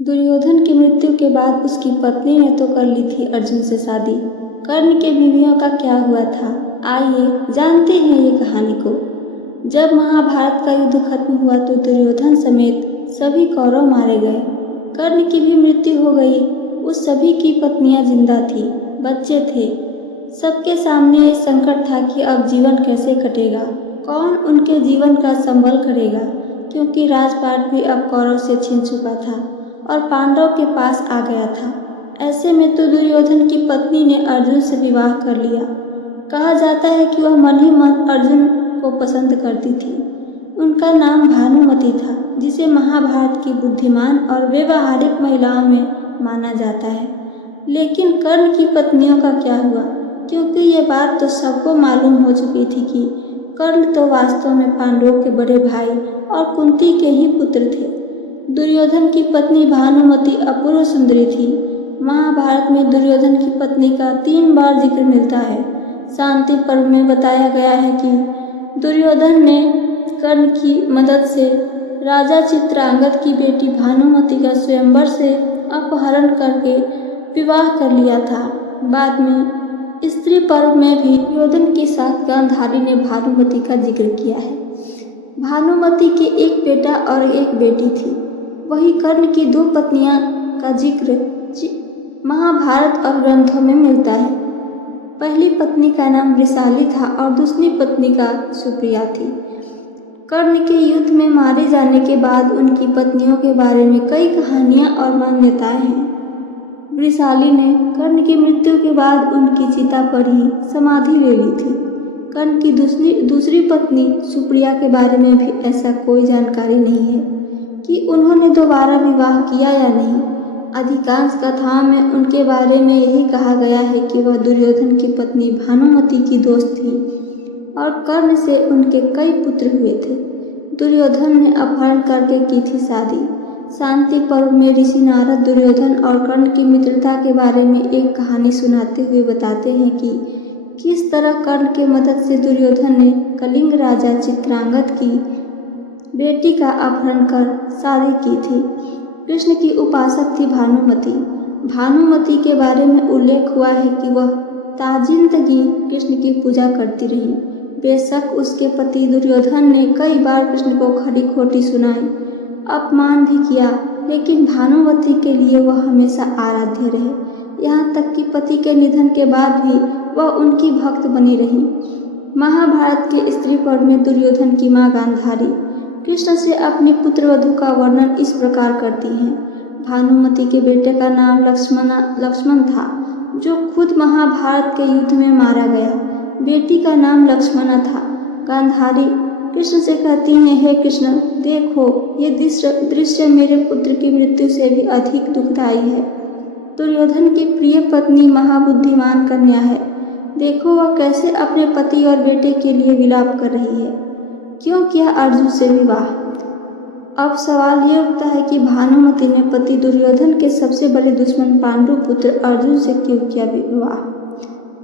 दुर्योधन की मृत्यु के बाद उसकी पत्नी ने तो कर ली थी अर्जुन से शादी। कर्ण के बीवियों का क्या हुआ था, आइए जानते हैं ये कहानी को। जब महाभारत का युद्ध खत्म हुआ तो दुर्योधन समेत सभी कौरव मारे गए। कर्ण की भी मृत्यु हो गई। उस सभी की पत्नियां जिंदा थी, बच्चे थे। सबके सामने ये संकट था कि अब जीवन कैसे कटेगा, कौन उनके जीवन का संभल करेगा, क्योंकि राजपाट भी अब कौरव से छिन चुका था और पांडव के पास आ गया था। ऐसे में तो दुर्योधन की पत्नी ने अर्जुन से विवाह कर लिया। कहा जाता है कि वह मन ही मन अर्जुन को पसंद करती थी। उनका नाम भानुमति था, जिसे महाभारत की बुद्धिमान और व्यवहारिक महिलाओं में माना जाता है। लेकिन कर्ण की पत्नियों का क्या हुआ, क्योंकि ये बात तो सबको मालूम हो चुकी थी कि कर्ण तो वास्तव में पांडवों के बड़े भाई और कुंती के ही पुत्र थे। दुर्योधन की पत्नी भानुमति अपूर्व सुंदरी थी। महाभारत में दुर्योधन की पत्नी का 3 बार जिक्र मिलता है। शांति पर्व में बताया गया है कि दुर्योधन ने कर्ण की मदद से राजा चित्रांगद की बेटी भानुमति का स्वयंवर से अपहरण करके विवाह कर लिया था। बाद में स्त्री पर्व में भी दुर्योधन के साथ गांधारी ने भानुमति का जिक्र किया है। भानुमति के एक बेटा और एक बेटी थी। वही कर्ण की 2 पत्नियां का जिक्र महाभारत और ग्रंथों में मिलता है। पहली पत्नी का नाम वृषाली था और दूसरी पत्नी का सुप्रिया थी। कर्ण के युद्ध में मारे जाने के बाद उनकी पत्नियों के बारे में कई कहानियां और मान्यताएं हैं। वृषाली ने कर्ण की मृत्यु के बाद उनकी चिता पर ही समाधि ले ली थी। कर्ण की दूसरी पत्नी सुप्रिया के बारे में भी ऐसा कोई जानकारी नहीं है कि उन्होंने दोबारा विवाह किया या नहीं। अधिकांश कथाओं में उनके बारे में यही कहा गया है कि वह दुर्योधन की पत्नी भानुमति की दोस्त थी और कर्ण से उनके कई पुत्र हुए थे। दुर्योधन ने अपहरण करके की थी शादी। शांति पर्व में ऋषि नारद दुर्योधन और कर्ण की मित्रता के बारे में एक कहानी सुनाते हुए बताते हैं कि किस तरह कर्ण के मदद से दुर्योधन ने कलिंग राजा चित्रांगद की बेटी का अपहरण कर शादी की थी। कृष्ण की उपासक थी भानुमति। भानुमति के बारे में उल्लेख हुआ है कि वह ताजिंदगी कृष्ण की पूजा करती रही। बेशक उसके पति दुर्योधन ने कई बार कृष्ण को खरी खोटी सुनाई, अपमान भी किया, लेकिन भानुमति के लिए वह हमेशा आराध्य रहे। यहाँ तक कि पति के निधन के बाद भी वह उनकी भक्त बनी रही। महाभारत के स्त्री पर्व में दुर्योधन की मां गांधारी कृष्ण से अपनी पुत्रवधू का वर्णन इस प्रकार करती हैं। भानुमति के बेटे का नाम लक्ष्मण था, जो खुद महाभारत के युद्ध में मारा गया। बेटी का नाम लक्ष्मणा था। गांधारी कृष्ण से कहती हैं, हे कृष्ण, देखो ये दृश्य मेरे पुत्र की मृत्यु से भी अधिक दुखदायी है। दुर्योधन की प्रिय पत्नी महाबुद्धिमान कन्या है। देखो वह कैसे अपने पति और बेटे के लिए विलाप कर रही है। क्यों किया अर्जुन से विवाह? अब सवाल ये उठता है कि भानुमति ने पति दुर्योधन के सबसे बड़े दुश्मन पांडु पुत्र अर्जुन से क्यों किया विवाह?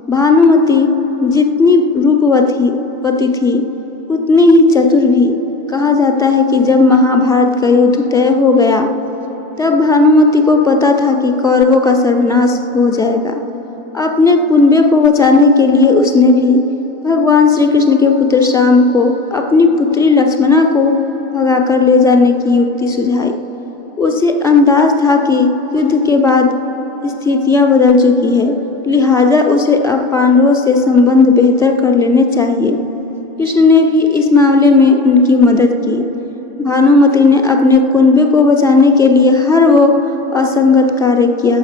भानुमति जितनी रूपवती थी उतनी ही चतुर भी। कहा जाता है कि जब महाभारत का युद्ध तय हो गया तब भानुमति को पता था कि कौरवों का सर्वनाश हो जाएगा। अपने कुनबे को बचाने के लिए उसने भी भगवान श्री कृष्ण के पुत्र श्याम को अपनी पुत्री लक्ष्मणा को भगाकर ले जाने की युक्ति सुझाई। उसे अंदाज था कि युद्ध के बाद स्थितियां बदल चुकी है, लिहाजा उसे अब पांडवों से संबंध बेहतर कर लेने चाहिए। कृष्ण ने भी इस मामले में उनकी मदद की। भानुमति ने अपने कुनबे को बचाने के लिए हर वो असंगत कार्य किया,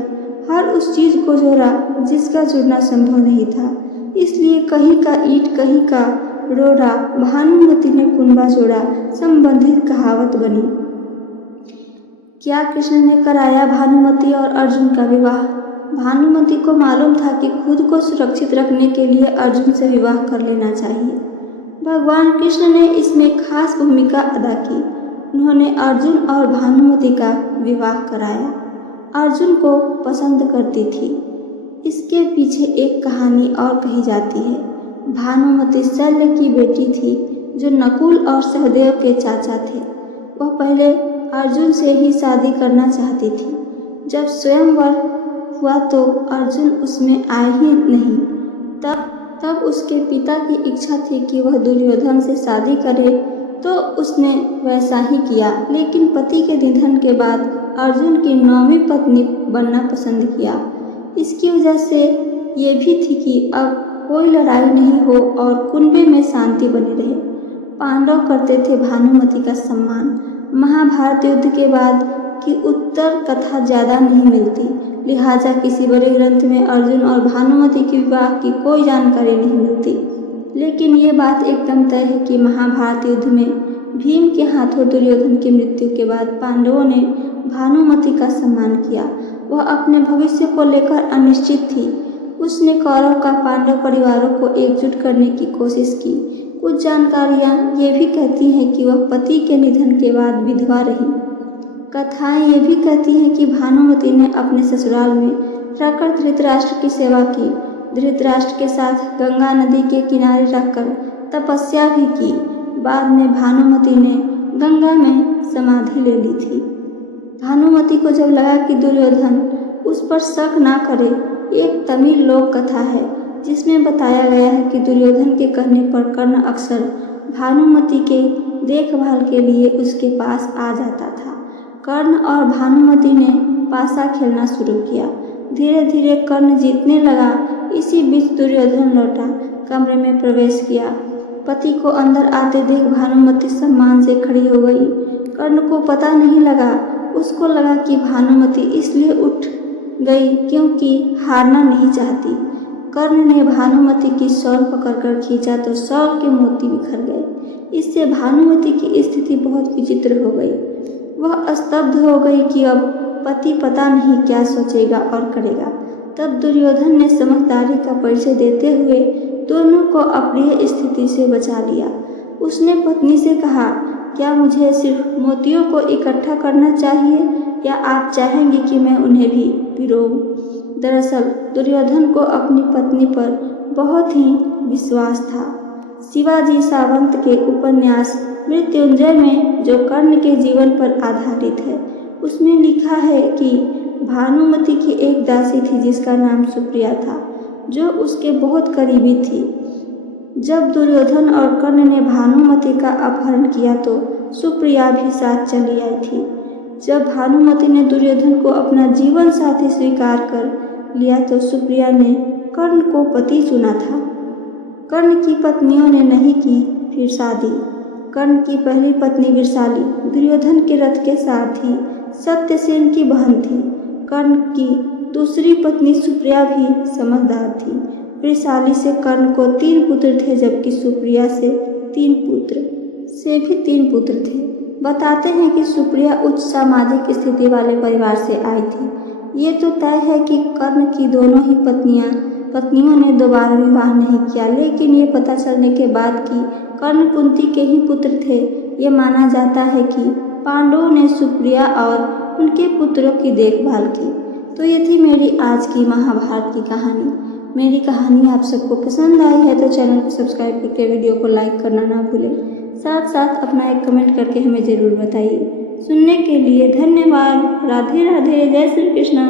हर उस चीज को जोड़ा जिसका जुड़ना संभव नहीं था। इसलिए कहीं का ईंट कहीं का रोड़ा, भानुमति ने कुनबा जोड़ा संबंधित कहावत बनी। क्या कृष्ण ने कराया भानुमति और अर्जुन का विवाह? भानुमति को मालूम था कि खुद को सुरक्षित रखने के लिए अर्जुन से विवाह कर लेना चाहिए। भगवान कृष्ण ने इसमें खास भूमिका अदा की। उन्होंने अर्जुन और भानुमति का विवाह कराया। अर्जुन को पसंद करती थी। इसके पीछे एक कहानी और कही जाती है। भानुमति शल्य की बेटी थी, जो नकुल और सहदेव के चाचा थे। वह पहले अर्जुन से ही शादी करना चाहती थी। जब स्वयंवर हुआ तो अर्जुन उसमें आए ही नहीं। तब उसके पिता की इच्छा थी कि वह दुर्योधन से शादी करे, तो उसने वैसा ही किया। लेकिन पति के निधन के बाद अर्जुन की 9वीं पत्नी बनना पसंद किया। इसकी वजह से ये भी थी कि अब कोई लड़ाई नहीं हो और कुंबे में शांति बनी रहे। पांडव करते थे भानुमति का सम्मान। महाभारत युद्ध के बाद की उत्तर कथा ज़्यादा नहीं मिलती, लिहाजा किसी बड़े ग्रंथ में अर्जुन और भानुमति के विवाह की कोई जानकारी नहीं मिलती। लेकिन ये बात एकदम तय है कि महाभारत युद्ध में भीम के हाथों दुर्योधन की मृत्यु के बाद पांडवों ने भानुमति का सम्मान किया। वह अपने भविष्य को लेकर अनिश्चित थी। उसने कौरव का पांडव परिवारों को एकजुट करने की कोशिश की। कुछ जानकारियाँ ये भी कहती हैं कि वह पति के निधन के बाद विधवा रही। कथाएं ये भी कहती हैं कि भानुमति ने अपने ससुराल में रहकर धृतराष्ट्र की सेवा की। धृतराष्ट्र के साथ गंगा नदी के किनारे रहकर तपस्या भी की। बाद में भानुमति ने गंगा में समाधि ले ली थी। भानुमति को जब लगा कि दुर्योधन उस पर शक ना करे, एक तमिल लोक कथा है जिसमें बताया गया है कि दुर्योधन के कहने पर कर्ण अक्सर भानुमति के देखभाल के लिए उसके पास आ जाता था। कर्ण और भानुमति ने पासा खेलना शुरू किया। धीरे धीरे कर्ण जीतने लगा। इसी बीच दुर्योधन लौटा, कमरे में प्रवेश किया। पति को अंदर आते देख भानुमति सम्मान से खड़ी हो गई। कर्ण को पता नहीं लगा। उसको लगा कि भानुमति इसलिए उठ गई क्योंकि हारना नहीं चाहती। कर्ण ने भानुमति की शॉल पकड़कर खींचा तो शॉल के मोती बिखर गए। इससे भानुमति की स्थिति बहुत विचित्र हो गई। वह स्तब्ध हो गई कि अब पति पता नहीं क्या सोचेगा और करेगा। तब दुर्योधन ने समझदारी का परिचय देते हुए दोनों को अप्रिय स्थिति से बचा लिया। उसने पत्नी से कहा, क्या मुझे सिर्फ मोतियों को इकट्ठा करना चाहिए या आप चाहेंगे कि मैं उन्हें भी पिरोऊं? दरअसल दुर्योधन को अपनी पत्नी पर बहुत ही विश्वास था। शिवाजी सावंत के उपन्यास मृत्युंजय में जो कर्ण के जीवन पर आधारित है, उसमें लिखा है कि भानुमति की एक दासी थी जिसका नाम सुप्रिया था, जो उसके बहुत करीबी थी। जब दुर्योधन और कर्ण ने भानुमति का अपहरण किया तो सुप्रिया भी साथ चली आई थी। जब भानुमति ने दुर्योधन को अपना जीवन साथी स्वीकार कर लिया तो सुप्रिया ने कर्ण को पति चुना था। कर्ण की पत्नियों ने नहीं की फिर शादी। कर्ण की पहली पत्नी विरसाली दुर्योधन के रथ के सारथी सत्यसेन की बहन थी। कर्ण की दूसरी पत्नी सुप्रिया भी समझदार थी। विरसाली से कर्ण को 3 पुत्र थे, जबकि सुप्रिया से 3 पुत्र थे। बताते हैं कि सुप्रिया उच्च सामाजिक स्थिति वाले परिवार से आई थी। ये तो तय है कि कर्ण की दोनों ही पत्नियों ने दोबारा विवाह नहीं किया, लेकिन ये पता चलने के बाद कि कर्ण कुंती के ही पुत्र थे, ये माना जाता है कि पांडवों ने सुप्रिया और उनके पुत्रों की देखभाल की। तो ये थी मेरी आज की महाभारत की कहानी। मेरी कहानी आप सबको पसंद आई है तो चैनल को सब्सक्राइब करके वीडियो को लाइक करना ना भूलें। साथ साथ अपना एक कमेंट करके हमें ज़रूर बताइए। सुनने के लिए धन्यवाद। राधे राधे। जय श्री कृष्णा।